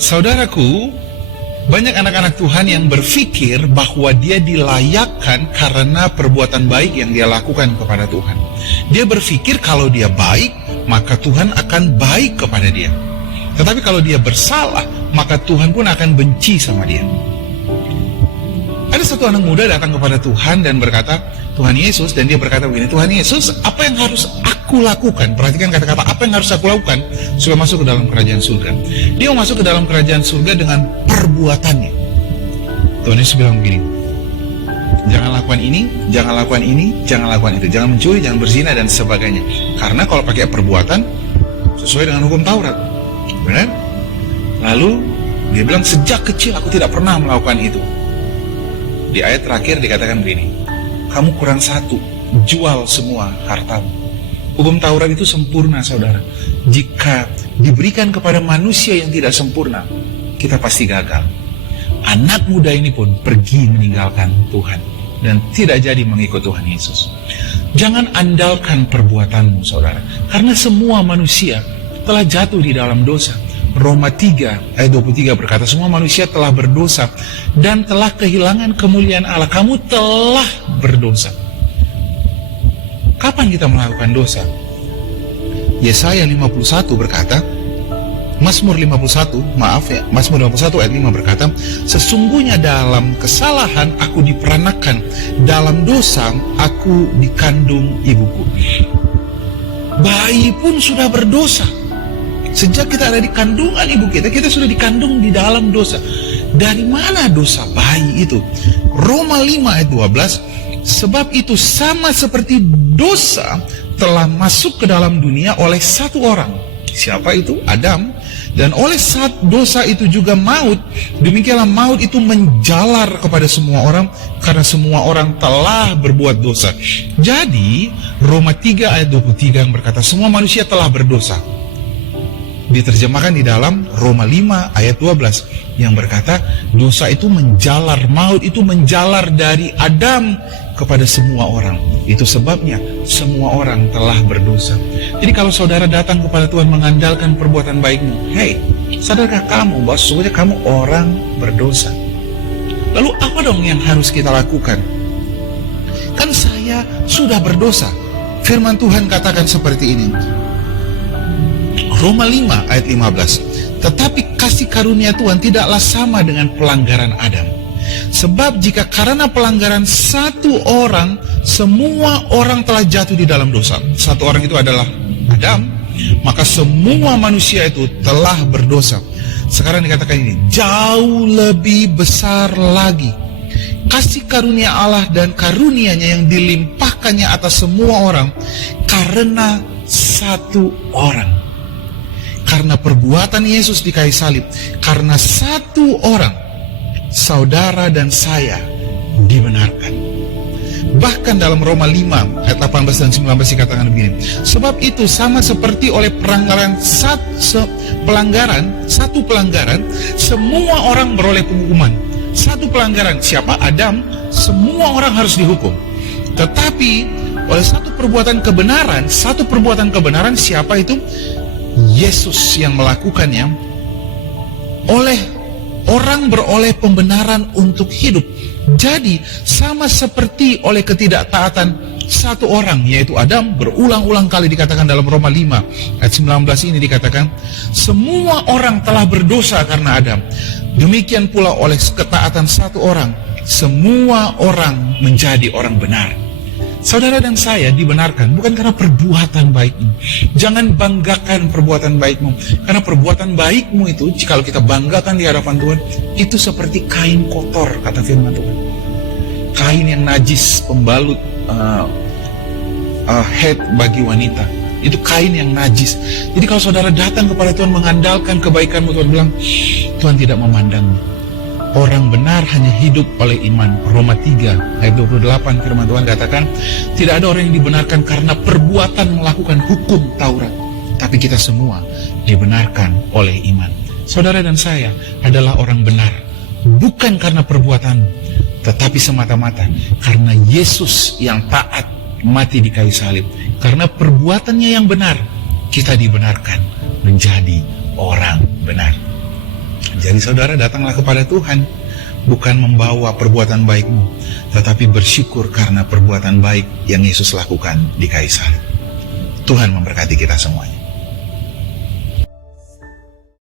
Saudaraku, banyak anak-anak Tuhan yang berpikir bahwa dia dilayakkan karena perbuatan baik yang dia lakukan kepada Tuhan. Dia berpikir kalau dia baik, maka Tuhan akan baik kepada dia. Tetapi kalau dia bersalah, maka Tuhan pun akan benci sama dia. Ada satu anak muda datang kepada Tuhan dan berkata, Tuhan Yesus, dan dia berkata begini, Tuhan Yesus, apa yang harus aku lakukan? Perhatikan kata-kata, apa yang harus aku lakukan supaya masuk ke dalam kerajaan surga? Dia mau masuk ke dalam kerajaan surga dengan perbuatannya. Tuhan Yesus bilang begini, jangan lakukan ini, jangan lakukan ini, jangan lakukan itu, jangan mencuri, jangan berzina, dan sebagainya. Karena kalau pakai perbuatan, sesuai dengan hukum Taurat. Benar? Lalu, dia bilang, sejak kecil aku tidak pernah melakukan itu. Di ayat terakhir dikatakan begini, kamu kurang satu, jual semua hartamu. Hukum Taurat itu sempurna, saudara. Jika diberikan kepada manusia yang tidak sempurna, kita pasti gagal. Anak muda ini pun pergi meninggalkan Tuhan dan tidak jadi mengikut Tuhan Yesus. Jangan andalkan perbuatanmu, saudara, karena semua manusia telah jatuh di dalam dosa. Roma 3 ayat 23 berkata, semua manusia telah berdosa dan telah kehilangan kemuliaan Allah. Kamu telah berdosa. Kapan kita melakukan dosa? Yesaya 51 berkata, Mazmur 51 ayat 5 berkata, sesungguhnya dalam kesalahan aku diperanakan, dalam dosa aku dikandung ibuku. Bayi pun sudah berdosa. Sejak kita ada di kandungan ibu kita sudah dikandung di dalam dosa. Dari mana dosa bayi itu? Roma 5 ayat 12, sebab itu sama seperti dosa telah masuk ke dalam dunia oleh satu orang. Siapa itu? Adam. Dan oleh dosa itu juga maut. Demikianlah maut itu menjalar kepada semua orang, karena semua orang telah berbuat dosa. Jadi Roma 3 ayat 23 yang berkata, semua manusia telah berdosa, diterjemahkan di dalam Roma 5 ayat 12 yang berkata, dosa itu menjalar, maut itu menjalar dari Adam kepada semua orang. Itu sebabnya semua orang telah berdosa. Jadi kalau saudara datang kepada Tuhan mengandalkan perbuatan baikmu, hey, sadarkah kamu bahwa sesungguhnya kamu orang berdosa? Lalu apa dong yang harus kita lakukan? Kan saya sudah berdosa. Firman Tuhan katakan seperti ini, Roma 5 ayat 15, tetapi kasih karunia Tuhan tidaklah sama dengan pelanggaran Adam. Sebab jika karena pelanggaran satu orang, semua orang telah jatuh di dalam dosa. Satu orang itu adalah Adam, maka semua manusia itu telah berdosa. Sekarang dikatakan ini, jauh lebih besar lagi kasih karunia Allah dan karunia-Nya yang dilimpahkannya atas semua orang karena satu orang. Karena perbuatan Yesus di kayu salib, karena satu orang, saudara dan saya dibenarkan. Bahkan dalam Roma 5 ayat 18 dan 19 dikatakan begini, sebab itu sama seperti oleh satu pelanggaran, semua orang beroleh penghukuman. Satu pelanggaran, siapa? Adam, semua orang harus dihukum. Tetapi oleh satu perbuatan kebenaran, siapa itu? Yesus yang melakukannya. Oleh orang beroleh pembenaran untuk hidup. Jadi sama seperti oleh ketidaktaatan satu orang, yaitu Adam, berulang-ulang kali dikatakan dalam Roma 5 ayat 19 ini dikatakan, semua orang telah berdosa karena Adam. Demikian pula oleh ketaatan satu orang, semua orang menjadi orang benar. Saudara dan saya dibenarkan bukan karena perbuatan baikmu. Jangan banggakan perbuatan baikmu, karena perbuatan baikmu itu, jika kita banggakan di hadapan Tuhan, itu seperti kain kotor, kata firman Tuhan. Kain yang najis, pembalut head bagi wanita, itu kain yang najis. Jadi kalau saudara datang kepada Tuhan mengandalkan kebaikanmu, Tuhan bilang, Tuhan tidak memandangmu. Orang benar hanya hidup oleh iman. Roma 3 ayat 28 firman Tuhan katakan, tidak ada orang yang dibenarkan karena perbuatan melakukan hukum Taurat, tapi kita semua dibenarkan oleh iman. Saudara dan saya adalah orang benar, bukan karena perbuatan, tetapi semata-mata karena Yesus yang taat mati di kayu salib. Karena perbuatannya yang benar, kita dibenarkan menjadi orang benar. Jadi saudara, datanglah kepada Tuhan, bukan membawa perbuatan baikmu, tetapi bersyukur karena perbuatan baik yang Yesus lakukan di kayu salib. Tuhan memberkati kita semuanya.